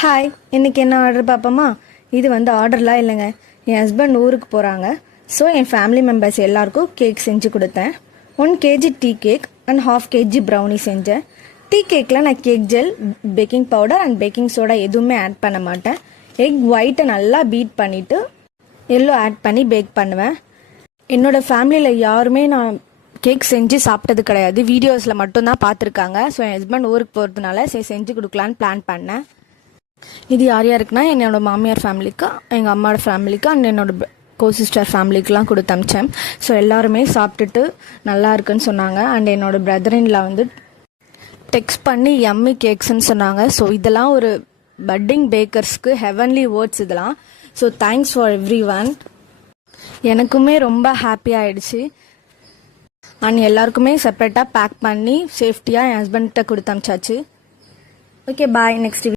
Hi, இன்னைக்கு என்ன order பார்ப்போமா? இது ஆர்டர்லாம் இல்லைங்க. என் ஹஸ்பண்ட் ஊருக்கு போகிறாங்க. ஸோ என் ஃபேமிலி மெம்பர்ஸ் எல்லாருக்கும் கேக் செஞ்சு கொடுத்தேன். 1 kg tea cake and 1/2 kg brownie செஞ்சேன். டீ கேக்கில் நான் cake gel, baking powder and baking soda எதுவுமே ஆட் பண்ண மாட்டேன். எக் ஒயிட்டை நல்லா பீட் பண்ணிவிட்டு எல்லோ ஆட் பண்ணி பேக் பண்ணுவேன். என்னோட ஃபேமிலியில் யாருமே நான் கேக் செஞ்சு சாப்பிட்டது கிடையாது. வீடியோஸில் மட்டும்தான் பார்த்துருக்காங்க. ஸோ என் ஹஸ்பண்ட் ஊருக்கு போகிறதுனால செஞ்சு கொடுக்கலான்னு பிளான் பண்ணேன். இது யார் யாருக்குன்னா என்னோட மாமியார் ஃபேமிலிக்கு, எங்கள் அம்மாவோட ஃபேமிலிக்கு அண்ட் என்னோட கோசிஸ்டர் ஃபேமிலிக்கெலாம் கொடுத்து அமிச்சேன். ஸோ எல்லாருமே சாப்பிட்டுட்டு நல்லா இருக்குன்னு சொன்னாங்க. அண்ட் என்னோட பிரதரின்ல டெக்ஸ்ட் பண்ணி எம்மி கேக்ஸ்ன்னு சொன்னாங்க. ஸோ இதெல்லாம் ஒரு பட்டிங் பேக்கர்ஸ்க்கு ஹெவன்லி வேர்ட்ஸ் இதெல்லாம். So thanks for every one. எனக்குமே ரொம்ப ஹாப்பி ஆகிடுச்சு. அண்ட் எல்லாருக்குமே செப்பரேட்டாக பேக் பண்ணி சேஃப்டியாக என் ஹஸ்பண்ட்கிட்ட கொடுத்து அமிச்சாச்சு. ஓகே, பாய். நெக்ஸ்ட்